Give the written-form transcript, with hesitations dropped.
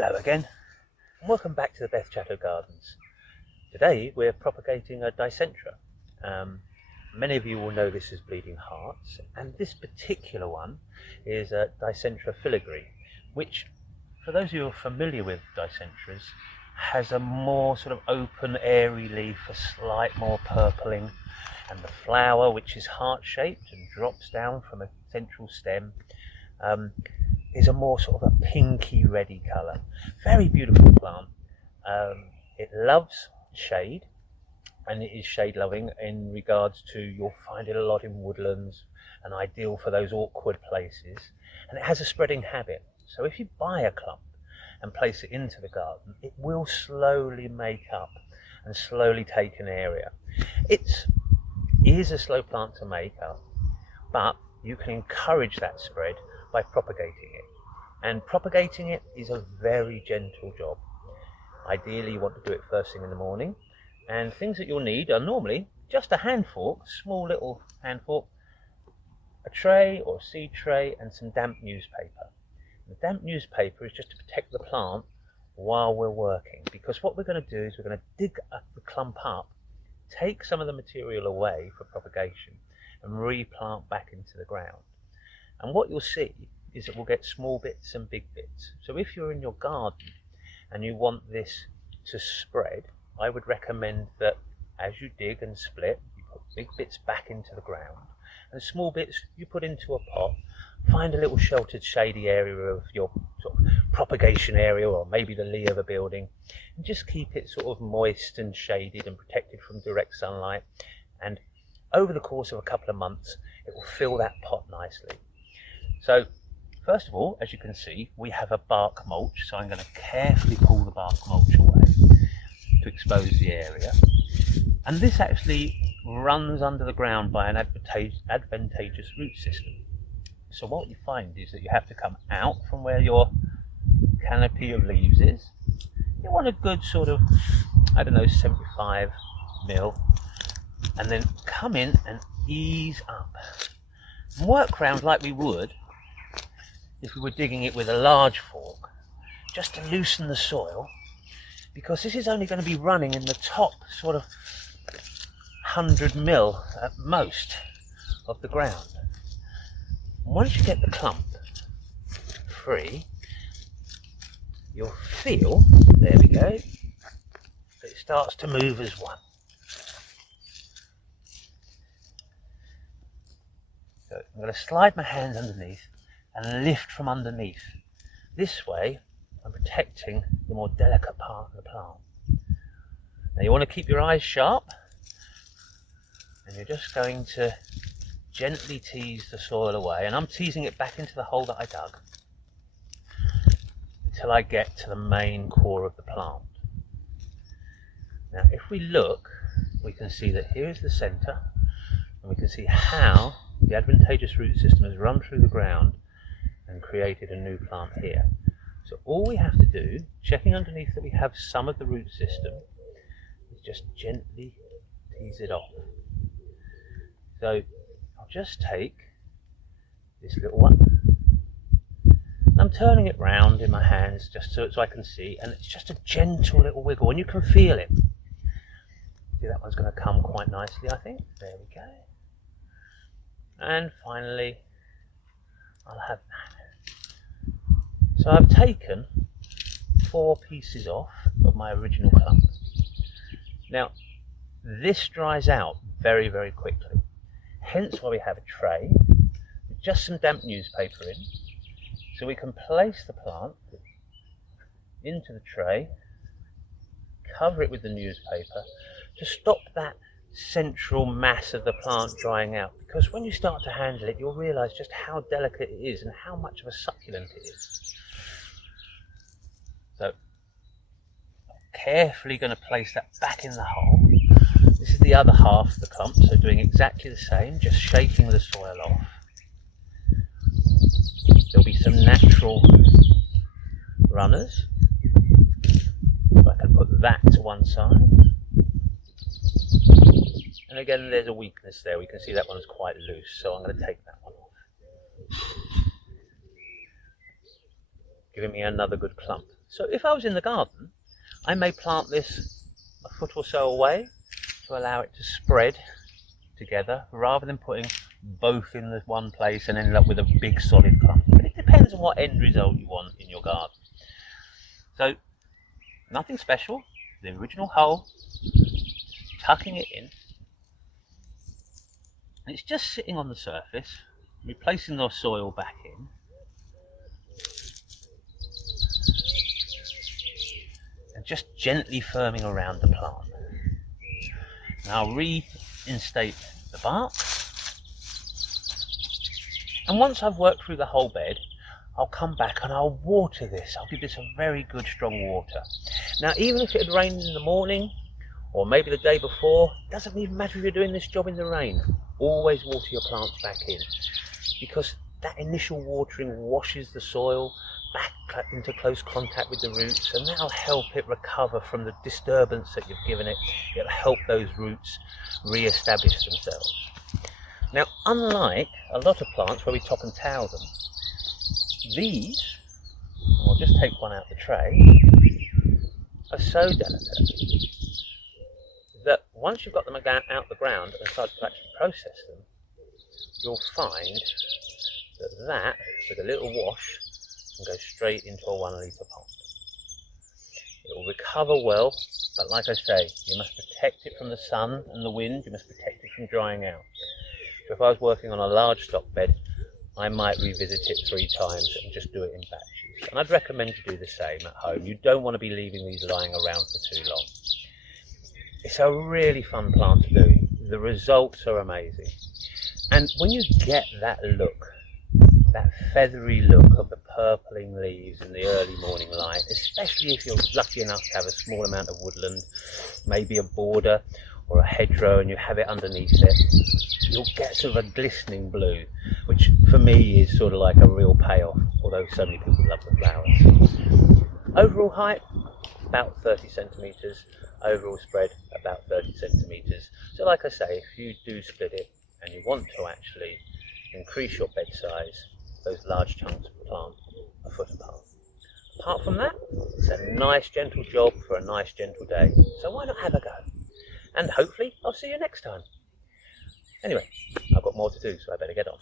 Hello again, and welcome back to the Beth Chatto Gardens. Today we're propagating a Dicentra. Many of you will know this as bleeding hearts, and this particular one is a Dicentra Filigree, which, for those of you who are familiar with Dicentras, has a more sort of open, airy leaf, a slight more purpling, and the flower, which is heart-shaped and drops down from a central stem, is a more sort of a pinky reddy colour. Very beautiful plant. It loves shade, and it is shade loving in regards to, you'll find it a lot in woodlands and ideal for those awkward places, and it has a spreading habit. So if you buy a clump and place it into the garden, it will slowly make up and slowly take an area. It is a slow plant to make up, but you can encourage that spread by propagating it. And propagating it is a very gentle job. Ideally you want to do it first thing in the morning, and things that you'll need are normally just a hand fork, small little hand fork, a tray or a seed tray, and some damp newspaper. The damp newspaper is just to protect the plant while we're working, because what we're going to do is we're going to dig the clump up, take some of the material away for propagation, and replant back into the ground. And what you'll see is that we'll get small bits and big bits. So if you're in your garden and you want this to spread, I would recommend that as you dig and split, you put big bits back into the ground, and small bits you put into a pot. Find a little sheltered, shady area of your sort of propagation area, or maybe the lee of a building, and just keep it sort of moist and shaded and protected from direct sunlight. And over the course of a couple of months, it will fill that pot nicely. So first of all, as you can see, we have a bark mulch, so I'm going to carefully pull the bark mulch away to expose the area. And this actually runs under the ground by an advantageous root system. So what you find is that you have to come out from where your canopy of leaves is. You want a good sort of, 75 mil, and then come in and ease up. And work round like we would if we were digging it with a large fork, just to loosen the soil, because this is only going to be running in the top sort of 100 mil at most of the ground. And once you get the clump free, you'll feel, there we go, that it starts to move as one. So I'm going to slide my hands underneath and lift from underneath. This way I'm protecting the more delicate part of the plant. Now you want to keep your eyes sharp, and you're just going to gently tease the soil away, and I'm teasing it back into the hole that I dug until I get to the main core of the plant. Now if we look, we can see that here is the centre, and we can see how the advantageous root system has run through the ground and created a new plant here. So all we have to do, checking underneath that we have some of the root system, is just gently tease it off. So I'll just take this little one, and I'm turning it round in my hands just so I can see, and it's just a gentle little wiggle, and you can feel it. See, that one's going to come quite nicely, I think. There we go. And finally, I'll have that. So I've taken 4 pieces off of my original clump. Now, this dries out very, very quickly. Hence why we have a tray with just some damp newspaper in. So we can place the plant into the tray, cover it with the newspaper to stop that central mass of the plant drying out, because when you start to handle it, you'll realise just how delicate it is and how much of a succulent it is. So I'm carefully going to place that back in the hole. This is the other half of the clump, so doing exactly the same, just shaking the soil off. There'll be some natural runners, so I can put that to one side. And again, there's a weakness there. We can see that one is quite loose, so I'm going to take that one off. Giving me another good clump. So if I was in the garden, I may plant this a foot or so away to allow it to spread together, rather than putting both in the one place and end up with a big solid clump. But it depends on what end result you want in your garden. So nothing special, the original hole, tucking it in, and it's just sitting on the surface, replacing the soil back in, and just gently firming around the plant. Now I'll reinstate the bark, and once I've worked through the whole bed, I'll come back and I'll water this. I'll give this a very good strong water. Now even if it had rained in the morning, or maybe the day before, it doesn't even matter if you're doing this job in the rain. Always water your plants back in, because that initial watering washes the soil back into close contact with the roots, and that'll help it recover from the disturbance that you've given it. It'll help those roots re-establish themselves. Now, unlike a lot of plants where we top and towel them, these, I'll just take one out the tray, are so delicate that once you've got them out the ground and start to actually process them, you'll find that with a little wash can go straight into a 1 litre pot. It will recover well, but like I say, you must protect it from the sun and the wind. You must protect it from drying out. So if I was working on a large stock bed, I might revisit it 3 times and just do it in batches. And I'd recommend you do the same at home. You don't want to be leaving these lying around for too long. It's a really fun plant to do. The results are amazing. And when you get that look, that feathery look of the purpling leaves in the early morning light, especially if you're lucky enough to have a small amount of woodland, maybe a border or a hedgerow, and you have it underneath it, you'll get sort of a glistening blue, which for me is sort of like a real payoff, although so many people love the flowers. Overall height, about 30 centimetres. Overall spread, about 30 centimetres. So like I say, if you do split it and you want to actually increase your bed size, those large chunks of plant a foot apart. Apart from that, it's a nice gentle job for a nice gentle day. So why not have a go? And hopefully I'll see you next time. Anyway, I've got more to do, so I better get on.